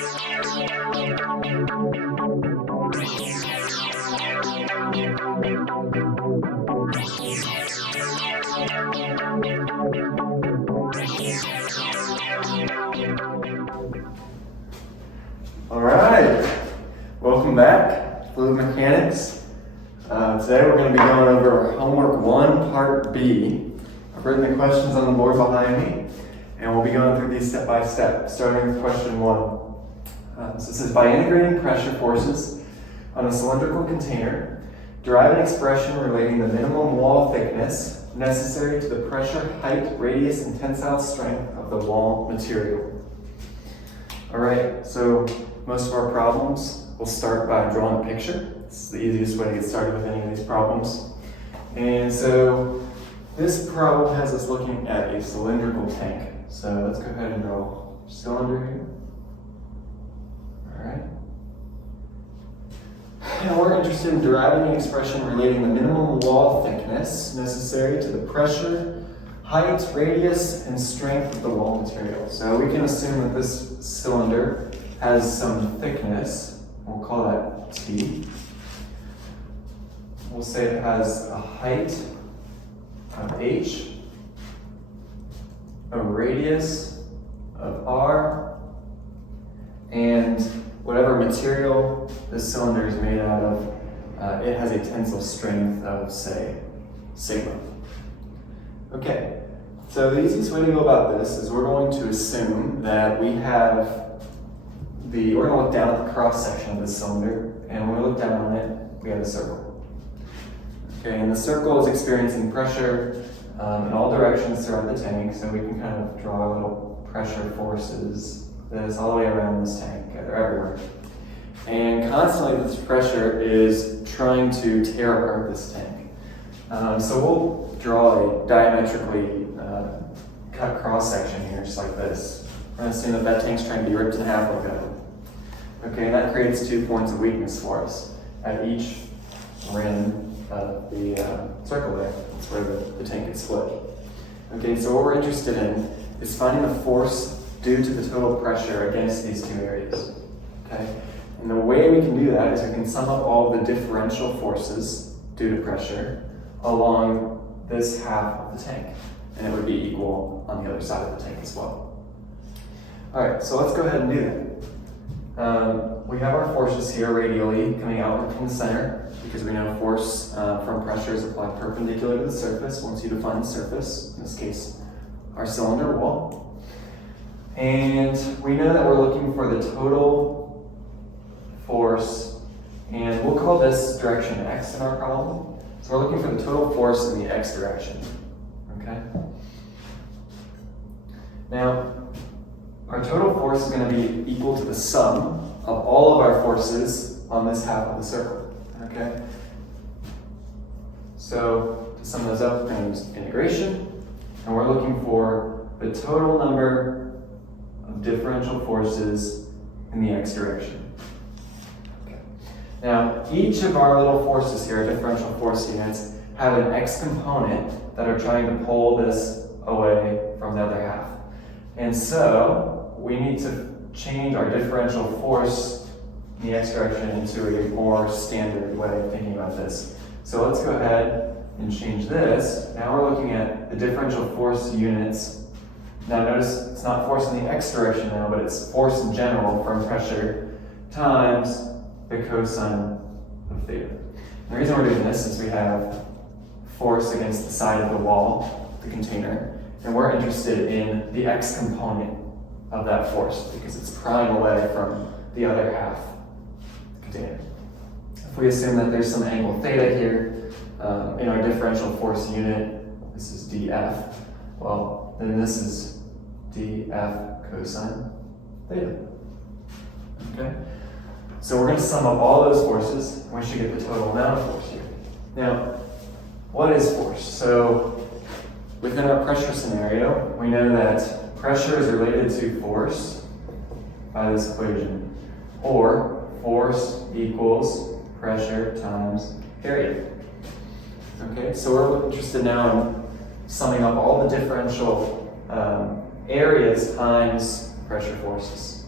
All right, welcome back, Fluid Mechanics. Today we're going to be going over Homework 1, Part B. I've written the questions on the board behind me, and we'll be going through these step by step, starting with question 1. So it says, by integrating pressure forces on a cylindrical container, derive an expression relating the minimum wall thickness necessary to the pressure, height, radius, and tensile strength of the wall material. All right, so most of our problems will start by drawing a picture. This is the easiest way to get started with any of these problems. And so this problem has us looking at a cylindrical tank. So let's go ahead and draw a cylinder here. All right. And we're interested in deriving an expression relating the minimum wall thickness necessary to the pressure, height, radius, and strength of the wall material. So we can assume that this cylinder has some thickness. We'll call that T. We'll say it has a height of H, a radius of R, and whatever material this cylinder is made out of, it has a tensile strength of, say, sigma. Okay, so the easiest way to go about this is we're going to assume that we're going to look down at the cross section of this cylinder, and when we look down on it, we have a circle. Okay, and the circle is experiencing pressure in all directions throughout the tank, so we can kind of draw little pressure forces that's all the way around this tank. They're everywhere. And constantly this pressure is trying to tear apart this tank. So we'll draw a diametrically cut cross section here, just like this. We're going to assume that tank's trying to be ripped in half like that. Okay, and that creates 2 points of weakness for us at each rim of the circle there. That's where the tank gets split. Okay, so what we're interested in is finding the force due to the total pressure against these 2 areas. Okay, and the way we can do that is we can sum up all the differential forces due to pressure along this half of the tank, and it would be equal on the other side of the tank as well. All right, so let's go ahead and do that. We have our forces here radially coming out from the center, because we know force from pressure is applied perpendicular to the surface once you define the surface, in this case, our cylinder wall. And we know that we're looking for the total force, and we'll call this direction X in our problem. So we're looking for the total force in the X direction, okay? Now, our total force is going to be equal to the sum of all of our forces on this half of the circle, okay? So to sum those up, we're going to use integration, and we're looking for the total number of differential forces in the X direction. Okay. Now, each of our little forces here, differential force units, have an X component that are trying to pull this away from the other half. And so we need to change our differential force in the X direction into a more standard way of thinking about this. So let's go ahead and change this. Now we're looking at the differential force units. Now notice it's not force in the X direction now, but it's force in general from pressure times the cosine of theta. The reason we're doing this is we have force against the side of the wall, the container, and we're interested in the X component of that force because it's prying away from the other half of the container. If we assume that there's some angle theta here in our differential force unit, this is dF, well, then this is dF cosine theta. Okay? So we're going to sum up all those forces, and we should get the total amount of force here. Now, what is force? So within our pressure scenario, we know that pressure is related to force by this equation, or force equals pressure times area. Okay, so we're interested now in summing up all the differential areas times pressure forces.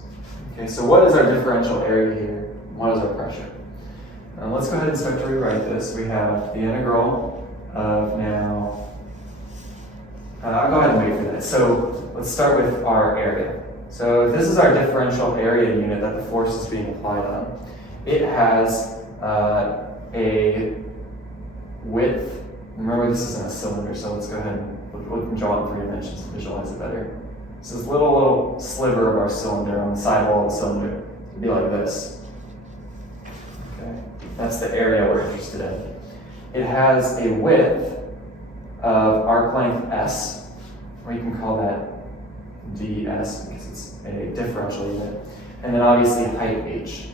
Okay, so what is our differential area here? What is our pressure? Let's go ahead and start to rewrite this. We have the integral of now, I'll go ahead and wait for that. So let's start with our area. So this is our differential area unit that the force is being applied on. It has a width. Remember, this isn't a cylinder, so let's go ahead and draw it in 3 dimensions to visualize it better. So this little sliver of our cylinder on the sidewall of the cylinder would be like this. Okay, that's the area we're interested in. It has a width of arc length S, or you can call that ds because it's a differential unit, and then obviously height h.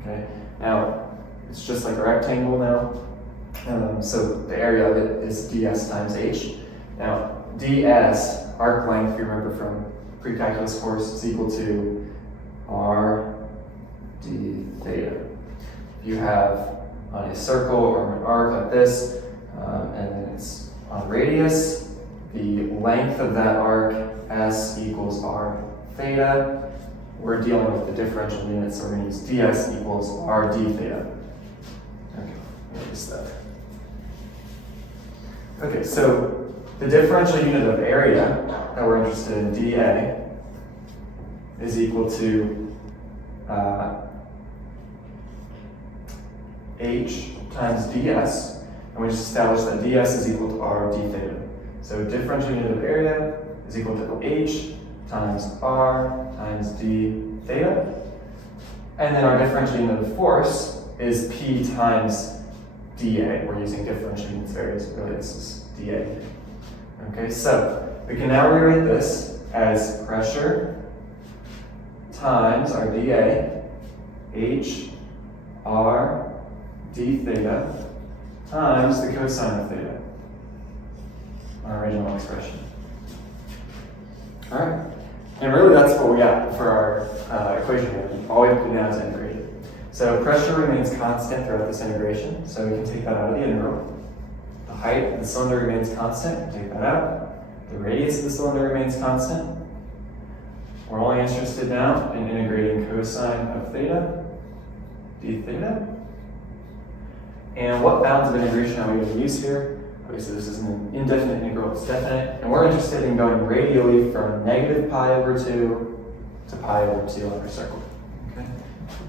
Okay, now it's just like a rectangle now, so the area of it is ds times h. Now ds, arc length, if you remember from pre-calculus course, is equal to r d theta. If you have on a circle or an arc like this, and then it's on radius, the length of that arc, s equals r theta. We're dealing with the differential units, so we're going to use ds equals r d theta. Okay, notice that. Okay, so the differential unit of area that we're interested in, dA, is equal to h times ds, and we just established that ds is equal to r d theta. So differential unit of area is equal to h times r times d theta. And then our differential unit of force is p times dA. We're using differential units of area, so really this is dA. Okay, so we can now rewrite this as pressure times our dA, h r d theta, times the cosine of theta, our original expression. All right, and really that's what we got for our equation here. All we have to do now is integrate it. So pressure remains constant throughout this integration, so we can take that out of the integral. The height of the cylinder remains constant, take that out. The radius of the cylinder remains constant. We're only interested now in integrating cosine of theta, d theta. And what bounds of integration are we going to use here? Obviously this isn't an indefinite integral, it's definite. And we're interested in going radially from negative pi over 2 to pi over 2 on our circle. Okay?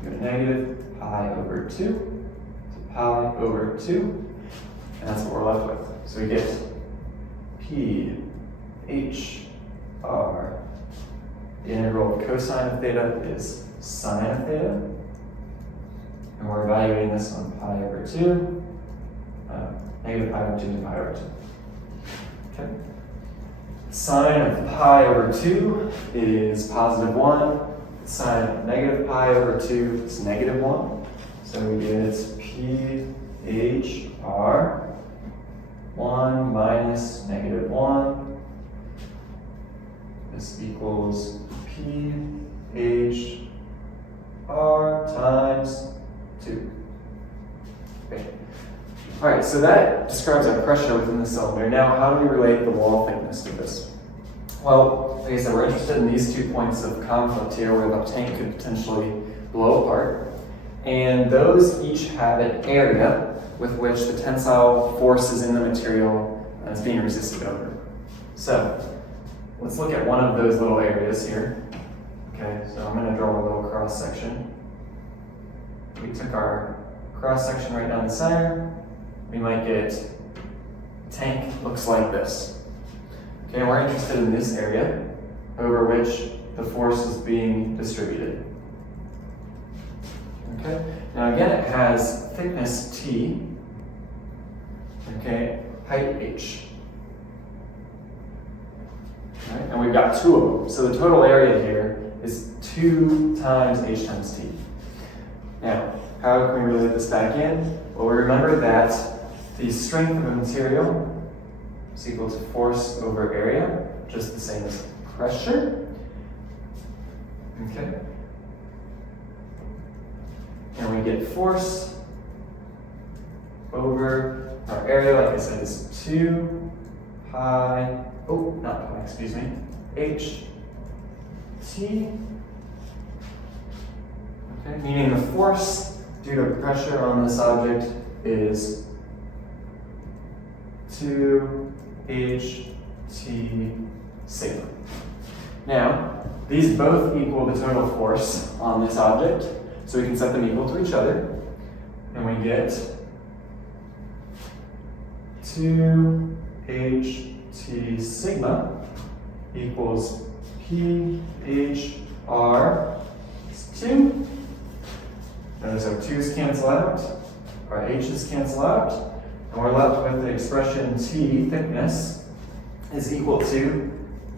We go negative pi over 2 to pi over 2. And that's what we're left with. So we get P, H, R. The integral of cosine of theta is sine of theta. And we're evaluating this on pi over 2, negative pi over 2 to pi over 2. Okay. Sine of pi over 2 is positive 1. Sine of negative pi over 2 is negative 1. So we get P, H, R. 1 minus negative 1. This equals P, H, R times 2. Okay. All right, so that describes our pressure within the cylinder. Now, how do we relate the wall thickness to this? Well, like I said, we're interested in these 2 points of conflict here where the tank could potentially blow apart. And those each have an area with which the tensile force is in the material is being resisted over. So let's look at one of those little areas here. Okay, so I'm going to draw a little cross section. We took our cross section right down the center. We might get a tank looks like this. Okay, and we're interested in this area over which the force is being distributed. Okay, now again it has thickness T, okay, height H. Right? And we've got 2 of them. So the total area here is 2 times H times T. Now, how can we relate this back in? Well, we remember that the strength of a material is equal to force over area, just the same as pressure. Okay. And we get force over our area, like I said, is 2 pi, oh, not pi, excuse me, H T Okay, meaning the force due to pressure on this object is 2ht sigma. Now, these both equal the total force on this object, so we can set them equal to each other, and we get 2ht sigma equals PHR 2. Notice our 2's cancel out, our h's cancel out, and we're left with the expression T, thickness, is equal to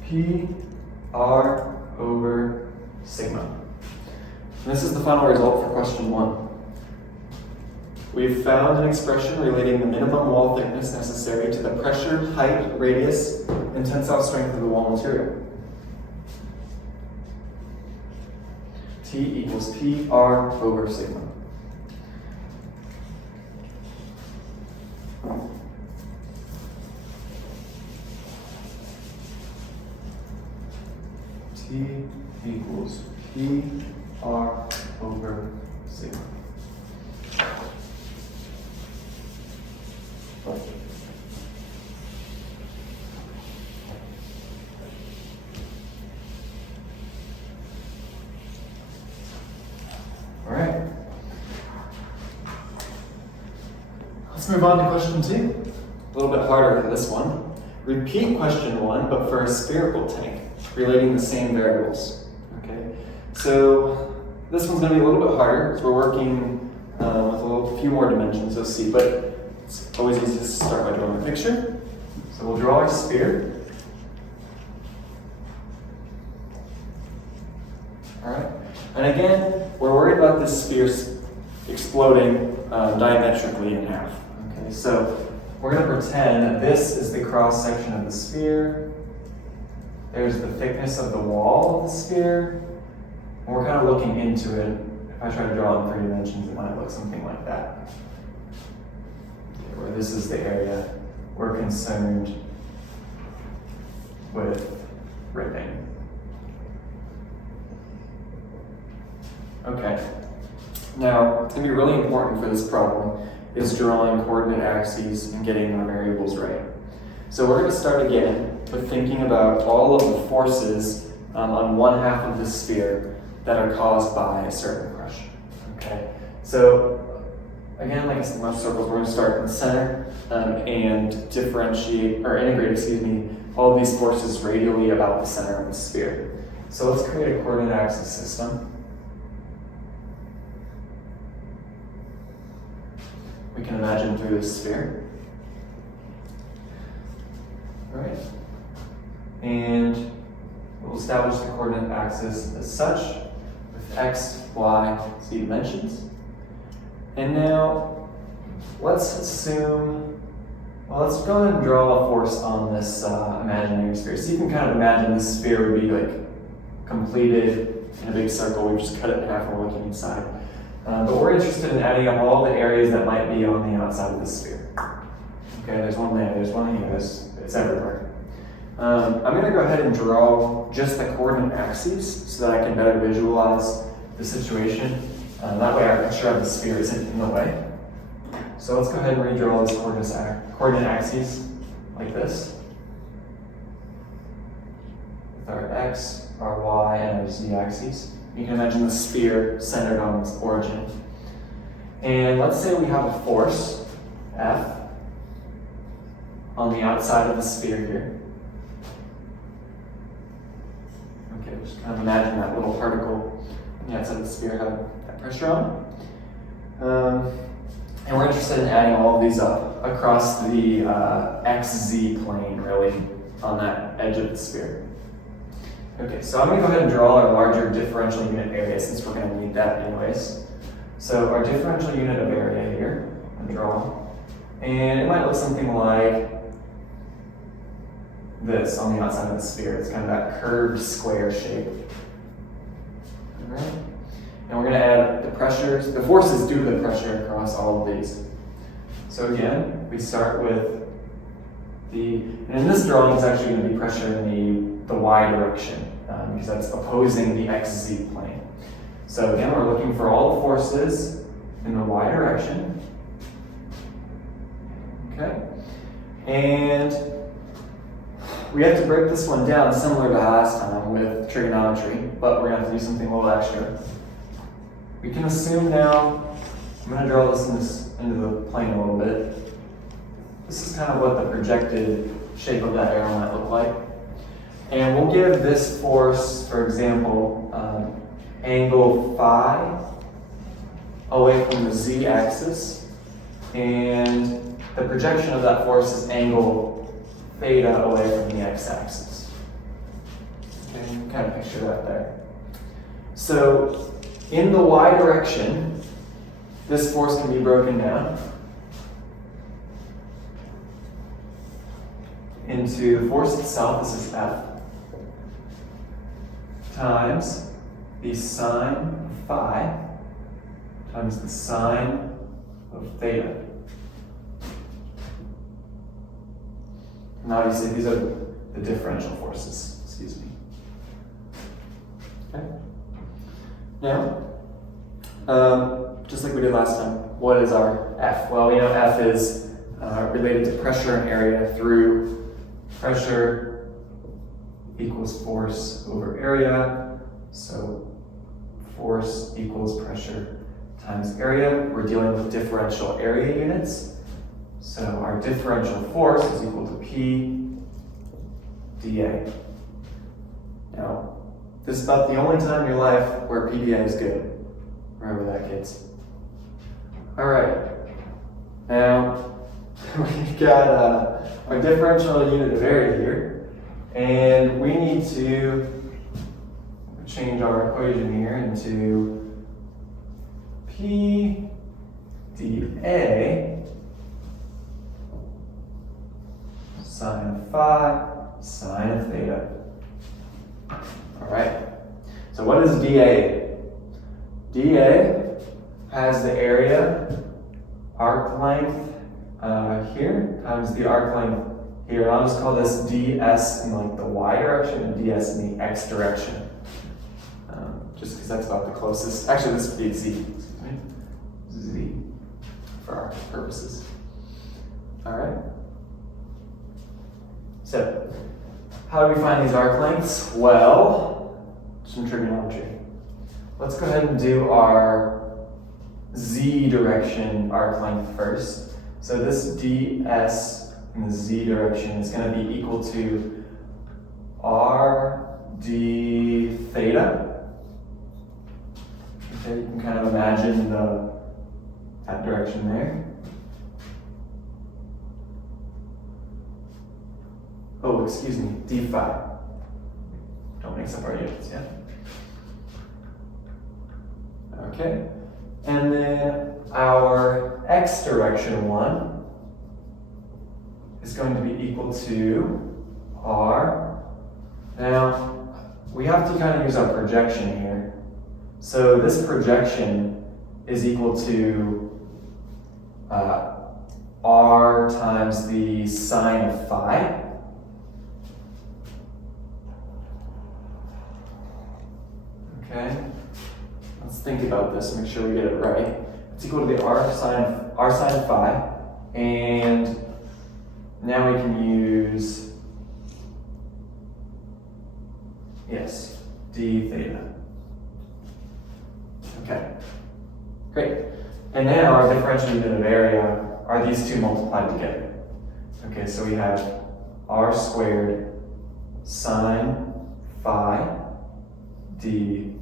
PR over sigma. And this is the final result for question 1. We've found an expression relating the minimum wall thickness necessary to the pressure, height, radius, and tensile strength of the wall material. T equals PR over sigma. T equals PR over sigma. All right. Let's move on to question 2. A little bit harder for this one. Repeat question 1, but for a spherical tank, relating the same variables. Okay. So this one's going to be a little bit harder because we're working with a few more dimensions, you'll see, but it's always easy to start by drawing a picture. So we'll draw our sphere. All right. And again, we're worried about this sphere exploding diametrically in half. Okay, so we're going to pretend that this is the cross section of the sphere. There's the thickness of the wall of the sphere. And we're kind of looking into it. If I try to draw in 3 dimensions, it might look something like that. Okay, where this is the area we're concerned with ripping. Okay. Now, it's going to be really important for this problem is drawing coordinate axes and getting our variables right. So we're going to start again with thinking about all of the forces on one half of the sphere that are caused by a certain pressure. Okay. So again, like I said, most circles, we're going to start in the center and integrate, all of these forces radially about the center of the sphere. So let's create a coordinate axis system. We can imagine through this sphere. All right. And we'll establish the coordinate axis as such with x, y, z dimensions. And now let's assume, let's go ahead and draw a force on this imaginary sphere. So you can kind of imagine this sphere would be like completed in a big circle. We just cut it in half and we're looking inside. But we're interested in adding up all the areas that might be on the outside of the sphere. Okay, there's one there, there's one here, it's everywhere. I'm going to go ahead and draw just the coordinate axes so that I can better visualize the situation. That way I'm sure the sphere isn't in the way. So let's go ahead and redraw these coordinate axes like this. With our x, our y, and our z axes. You can imagine the sphere centered on its origin. And let's say we have a force, F, on the outside of the sphere here. Okay, just kind of imagine that little particle on the outside of the sphere have that pressure on. And we're interested in adding all of these up across the XZ plane, really, on that edge of the sphere. Okay, so I'm going to go ahead and draw our larger differential unit area since we're going to need that anyways. So our differential unit of area here, I'm going to draw, and it might look something like this on the outside of the sphere. It's kind of that curved square shape. All right. And we're going to add the pressures, the forces due to the pressure across all of these. So again, we start with and in this drawing it's actually going to be pressure in the y direction because that's opposing the xz plane. So So again, we're looking for all the forces in the y direction. Okay? And we have to break this one down similar to last time with trigonometry, but we're going to have to do something a little extra. We can assume now, I'm going to draw this into the plane a little bit. This is kind of what the projected shape of that arrow might look like. And we'll give this force, for example, angle phi away from the z-axis, and the projection of that force is angle theta away from the x-axis. Okay, you can kind of picture that there. So in the y direction, this force can be broken down into the force itself, this is F, times the sine of phi times the sine of theta. And obviously these are the differential forces, excuse me. Okay. Now, just like we did last time, what is our F? Well, we know F is related to pressure and area through pressure equals force over area. So force equals pressure times area. We're dealing with differential area units. So our differential force is equal to P dA. Now, this is about the only time in your life where PdA is good. Remember that, kids. All right. Now, we've got our differential unit of area here, and we need to change our equation here into P dA sine of phi sine of theta. All right. So what is dA? dA has the area arc length here times the arc length here. And I'll just call this ds in like the y direction and ds in the x direction. Just because that's about the closest. Actually, this would be z. Excuse me. Z for our purposes. All right. So, how do we find these arc lengths? Well, some trigonometry. Let's go ahead and do our z direction arc length first. So this ds in the z direction is going to be equal to r d theta. Okay, you can kind of imagine that direction there. Oh, excuse me, d phi. Don't mix up our units, yeah? Okay, and then our x direction one is going to be equal to r. Now, we have to kind of use our projection here. So this projection is equal to r times the sine of phi. Okay, let's think about this, make sure we get it right. It's equal to the r sine of phi, and now we can use, yes, d theta. Okay, great. And now our differential unit of area are these two multiplied together. Okay, so we have r squared sine phi d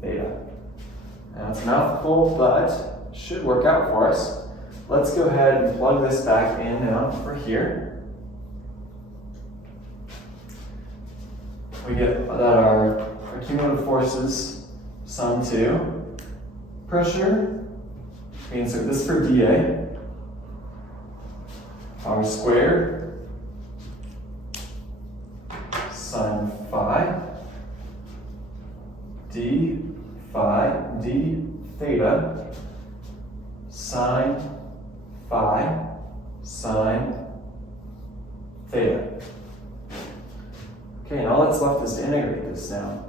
theta. Now it's a mouthful, but should work out for us. Let's go ahead and plug this back in now for here. We get that our cumulative forces sum to pressure, we insert this for dA, r squared sine phi d theta sine phi sine theta. Okay, and all that's left is to integrate this now.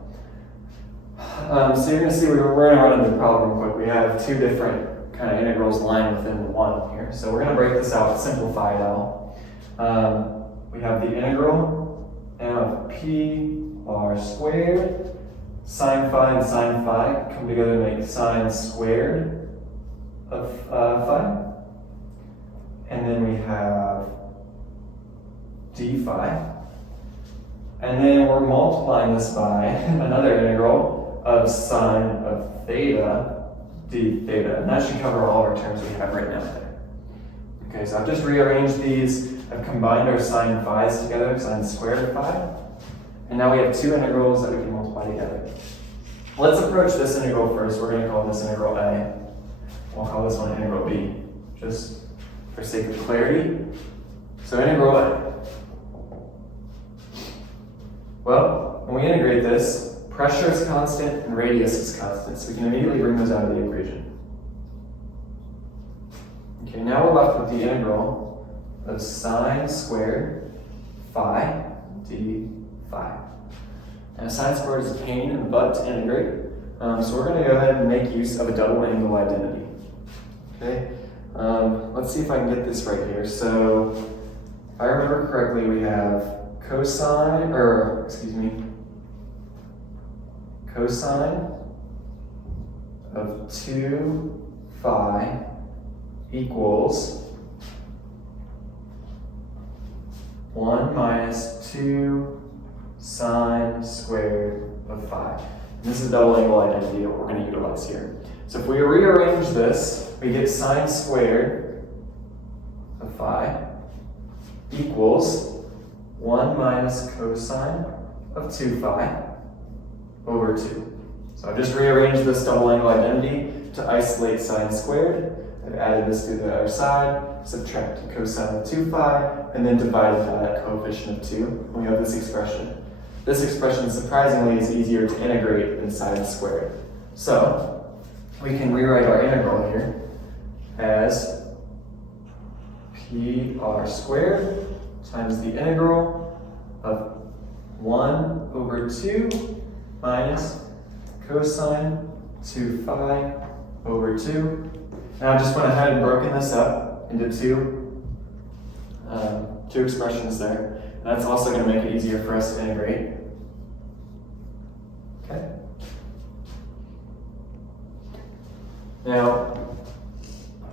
So you're going to see we're going to run into the problem real quick. We have two different kind of integrals lying within the one here. So we're going to break this out, simplify it all. We have the integral of p r squared, sine phi and sine phi come together to make sine squared of phi. And then we have d phi. And then we're multiplying this by another integral of sine of theta, d theta. And that should cover all of our terms we have right now there. Okay, so I've just rearranged these. I've combined our sine phi's together, sine squared of phi. And now we have two integrals that we can multiply together. Let's approach this integral first. We're going to call this integral A. We'll call this one integral B, just for sake of clarity. So integral A. Well, when we integrate this, pressure is constant and radius is constant, so we can immediately bring those out of the equation. Okay, now we're left with the integral of sine squared phi d phi. Now sine squared is a pain in the butt to integrate, so we're going to go ahead and make use of a double angle identity. Okay, let's see if I can get this right here. So, if I remember correctly, we have cosine of 2 phi equals 1 minus 2 sine squared of phi. And this is a double angle identity that we're going to utilize here. So if we rearrange this, we get sine squared of phi equals 1 minus cosine of 2 phi over 2. So I've just rearranged this double angle identity to isolate sine squared. I've added this to the other side, subtracted cosine of 2 phi, and then divided by that coefficient of 2. And we have this expression. This expression, surprisingly, is easier to integrate than sine squared. So we can rewrite our integral here as p r squared times the integral of 1 over 2 minus cosine 2 phi over 2. Now I just went ahead and broken this up into two expressions there. And that's also going to make it easier for us to integrate. Okay. Now,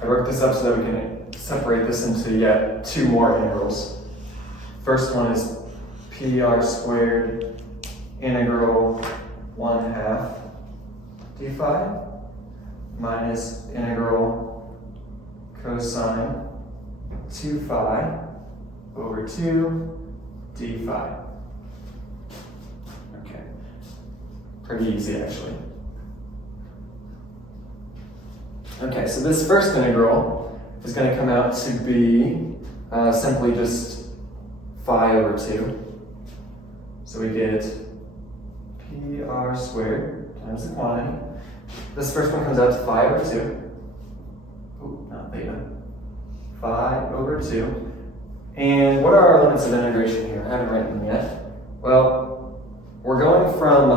I broke this up so that we can separate this into yet two more integrals. First one is pr squared integral 1/2 d phi minus integral cosine 2 phi over 2 d phi. Okay, pretty easy actually. Okay, so this first integral is going to come out to be simply just phi over 2. So we get pr squared times the quantity. This first one comes out to phi over 2. Oh, not theta. Phi over 2. And what are our limits of integration here? I haven't written them yet. Well, we're going from,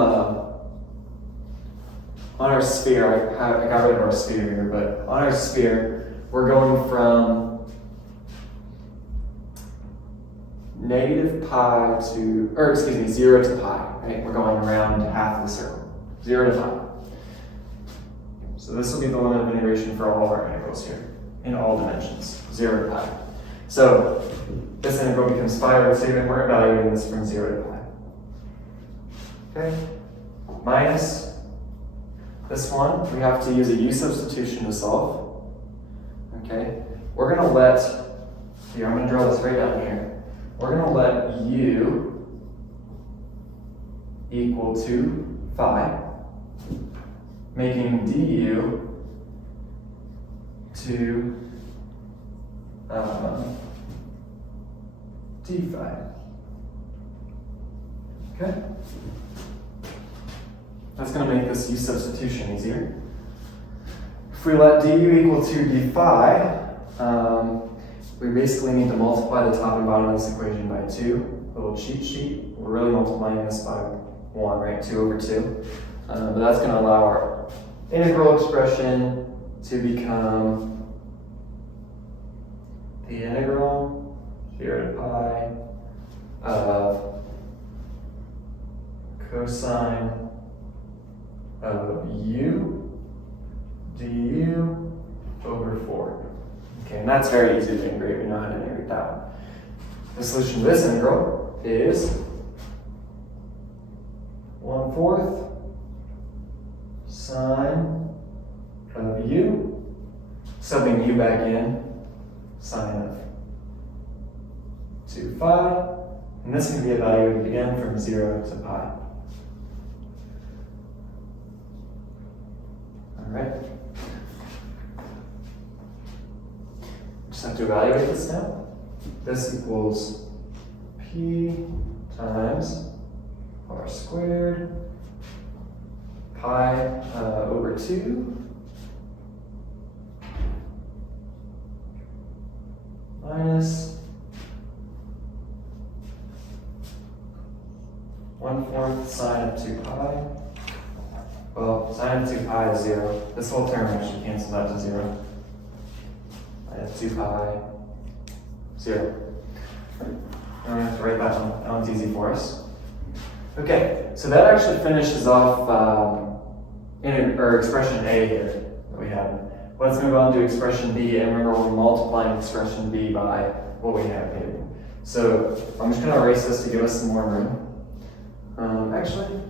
on our sphere, I got rid of our sphere here, but on our sphere, we're going from negative pi to, or excuse me, 0 to pi, right? We're going around half of the circle, 0 to pi. So this will be the limit of integration for all of our integrals here, in all dimensions, 0 to pi. So this integral becomes phi over 2, and we're evaluating this from 0 to pi. Okay, minus this one, we have to use a u substitution to solve. Okay, we're going to let, here, I'm going to draw this right down here. We're going to let u equal to phi, making du to d phi. Okay? That's going to make this u substitution easier. If we let du equal to d phi, we basically need to multiply the top and bottom of this equation by 2. A little cheat sheet. We're really multiplying this by 1, right? 2 over 2. But that's going to allow our integral expression to become the integral 0 to pi of cosine of u du over 4. Okay, and that's very easy to integrate. We know how to integrate that one. The solution to this integral is 1/4 sine of u, subbing u back in, sine of 2 phi, and this can be evaluated again from 0 to pi. All right. Just have to evaluate this now. This equals p times r squared pi over 2 minus 1/4 sine of 2 pi. Well, sine of 2 pi is 0. This whole term actually cancels out to 0. I have 2 pi, 0. I don't have to write that one. That one's easy for us. Okay, so that actually finishes off expression A here that we have. Let's move on to expression B, and remember we're multiplying expression B by what we have here. So I'm just going to erase this to give us some more room. Actually,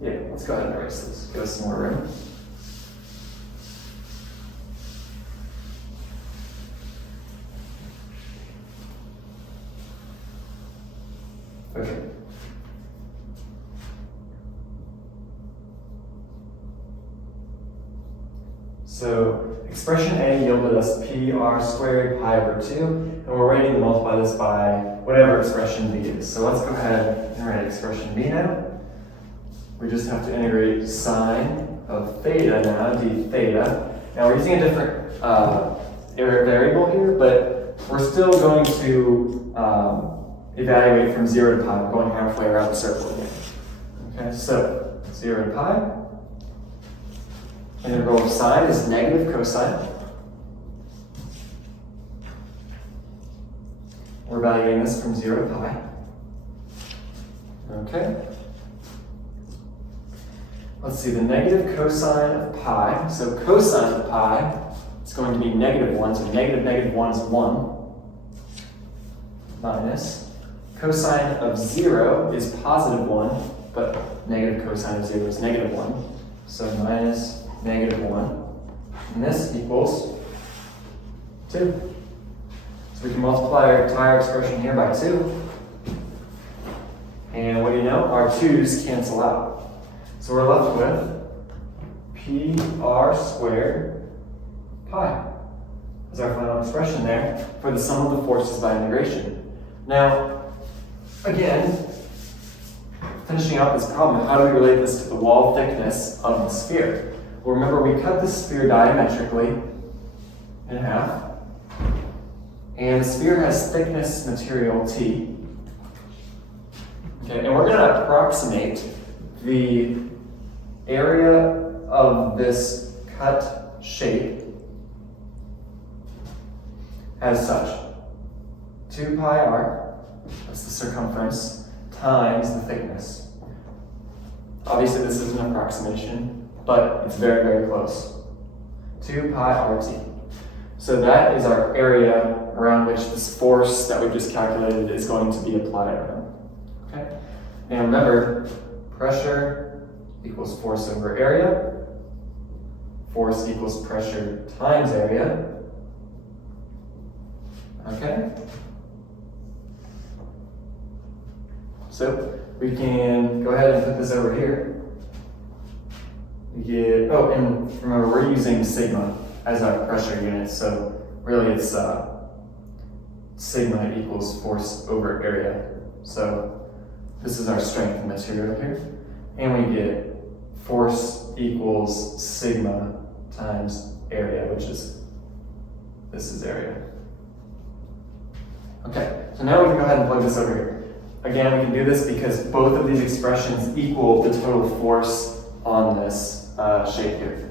yeah, let's go ahead and erase this. Give us some more room. Okay. So expression A yielded us PR squared pi over 2, and we're ready to multiply this by whatever expression B is. So let's go ahead and write expression B now. We just have to integrate sine of theta now, d theta. Now we're using a different variable here, but we're still going to evaluate from 0 to pi. We're going halfway around the circle again. Okay, so 0 to pi. Integral of sine is negative cosine. We're evaluating this from 0 to pi. Okay. Let's see, the negative cosine of pi. So cosine of pi is going to be -1, so negative 1 is 1. Minus cosine of 0 is +1, but negative cosine of 0 is -1. So minus -1. And this equals 2. So we can multiply our entire expression here by 2. And what do you know? Our 2's cancel out. So we're left with PR squared pi as our final expression there for the sum of the forces by integration. Now, again, finishing out this problem, how do we relate this to the wall thickness of the sphere? Well, remember, we cut the sphere diametrically in half, and the sphere has thickness material T. Okay, and we're going to approximate the area of this cut shape as such. 2 pi r, that's the circumference, times the thickness. Obviously this is an approximation, but it's very, very close. 2 pi RT. So that is our area around which this force that we just calculated is going to be applied around. Okay? And remember, pressure equals force over area. Force equals pressure times area. Okay? So we can go ahead and put this over here. We get, oh, and remember we're using sigma as our pressure unit, so really it's sigma equals force over area. So this is our strength of material here. And we get force equals sigma times area, which is, this is area. Okay, so now we can go ahead and plug this over here. Again, we can do this because both of these expressions equal the total force on on this shape here.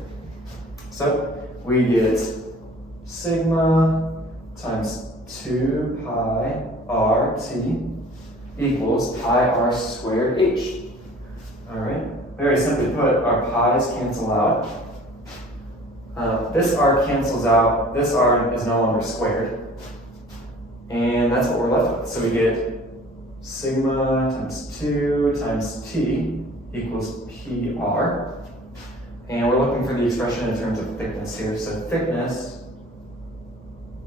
So we get sigma times 2 pi RT equals pi r squared h. All right, very simply put, our pi's cancel out. This r cancels out, this r is no longer squared. And that's what we're left with. So we get sigma times 2 times t equals PR. And we're looking for the expression in terms of thickness here. So thickness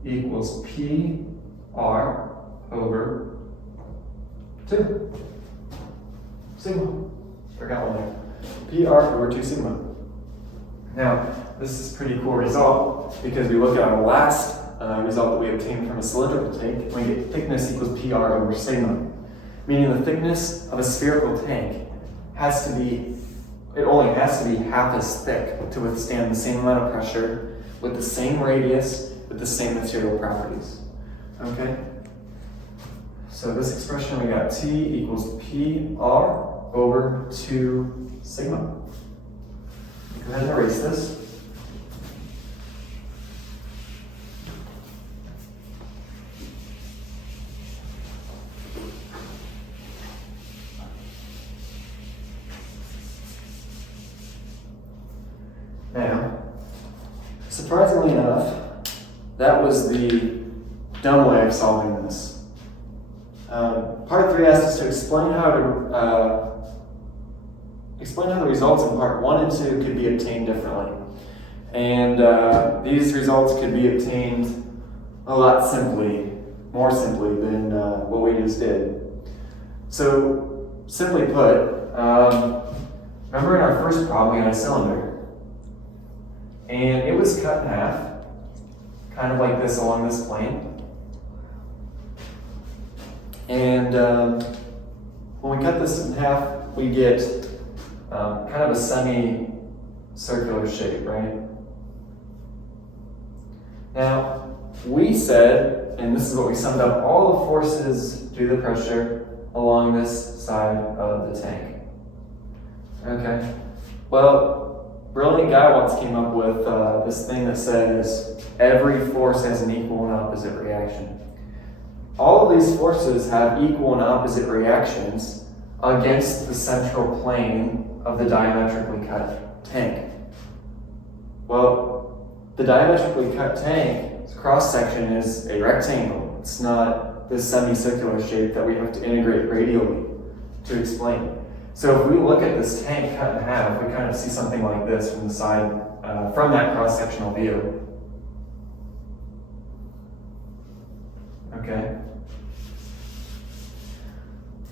equals PR over 2 sigma. Forgot one there. PR over 2 sigma. Now, this is a pretty cool result because we look at our last result that we obtained from a cylindrical tank, and we get thickness equals PR over sigma. Meaning the thickness of a spherical tank has to be, it only has to be half as thick to withstand the same amount of pressure with the same radius with the same material properties. Okay? So this expression we got T equals PR over 2 sigma. Go ahead and erase this. Now, surprisingly enough, that was the dumb way of solving this. Part 3 asked us to explain how the results in part 1 and 2 could be obtained differently. And these results could be obtained a lot more simply than what we just did. So, simply put, remember in our first problem we had a cylinder. And it was cut in half, kind of like this along this plane. And when we cut this in half, we get kind of a semi-circular shape, right? Now, we said, and this is what we summed up, all the forces due to the pressure along this side of the tank. Okay, well, brilliant guy once came up with this thing that says every force has an equal and opposite reaction. All of these forces have equal and opposite reactions against the central plane of the diametrically cut tank. Well, the diametrically cut tank's cross-section is a rectangle. It's not this semicircular shape that we have to integrate radially to explain. So if we look at this tank cut in half, we kind of see something like this from the side, from that cross-sectional view. Okay?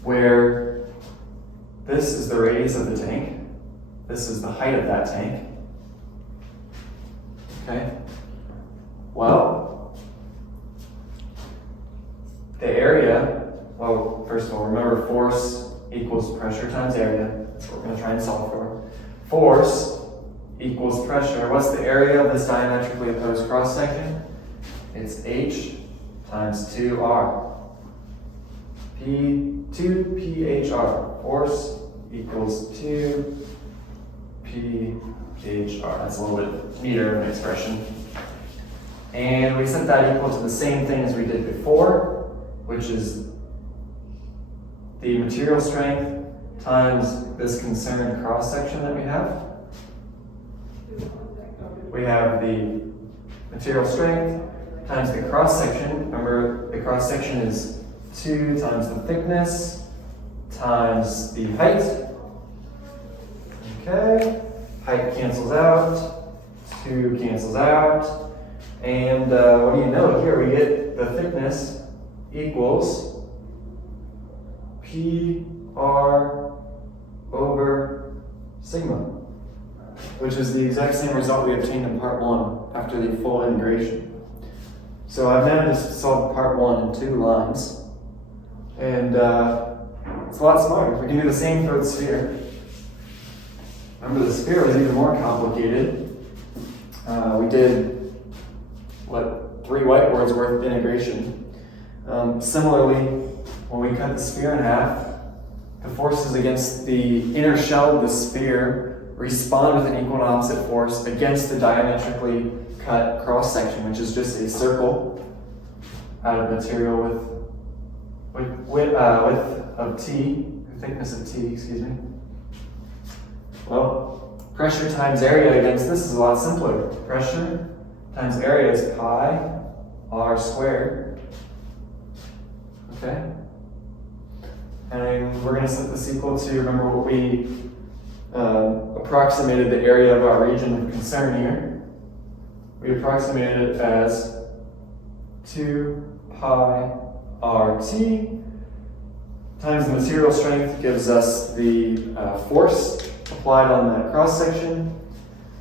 Where this is the radius of the tank, this is the height of that tank. Okay? Well, the area, well, first of all, remember force equals pressure times area. That's what we're going to try and solve for. Force equals pressure. What's the area of this diametrically opposed cross-section? It's H times 2R. 2PHR. Force equals 2PHR. That's a little bit neater of an expression. And we set that equal to the same thing as we did before, which is the material strength times this concerned cross-section that we have. We have the material strength times the cross-section. Remember, the cross-section is 2 times the thickness times the height. Okay, height cancels out, 2 cancels out, and what do you know here? We get the thickness equals PR over sigma, which is the exact same result we obtained in part 1 after the full integration. So I've managed to solve part 1 in 2 lines, and it's a lot smarter. We can do the same for the sphere. Remember, the sphere was even more complicated. We did, 3 whiteboards worth of integration. Similarly, when we cut the sphere in half, the forces against the inner shell of the sphere respond with an equal and opposite force against the diametrically cut cross section, which is just a circle out of material with width of T, thickness of T, excuse me. Well, pressure times area against this is a lot simpler. Pressure times area is pi r squared. Okay? And we're going to set this equal to, remember what we approximated the area of our region of concern here. We approximated it as 2 pi RT times the material strength gives us the force applied on that cross section.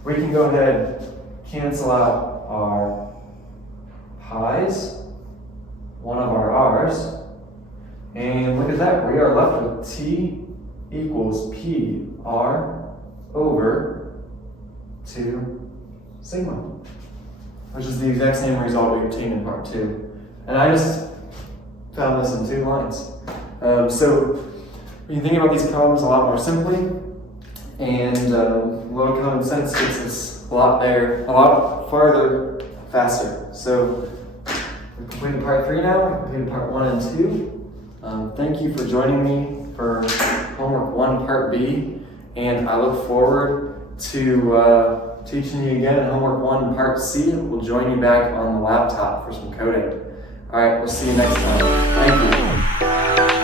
We can go ahead and cancel out our pi's, one of our r's, and look at that, we are left with T equals P R over 2 sigma, which is the exact same result we obtained in part 2. And I just found this in 2 lines. So you can think about these problems a lot more simply, and a little common sense gets us a lot farther, faster. So we've completed part 3 now, we've completed part 1 and 2. Thank you for joining me for homework 1, part B, and I look forward to teaching you again in homework 1, part C. We'll join you back on the laptop for some coding. All right, we'll see you next time. Thank you.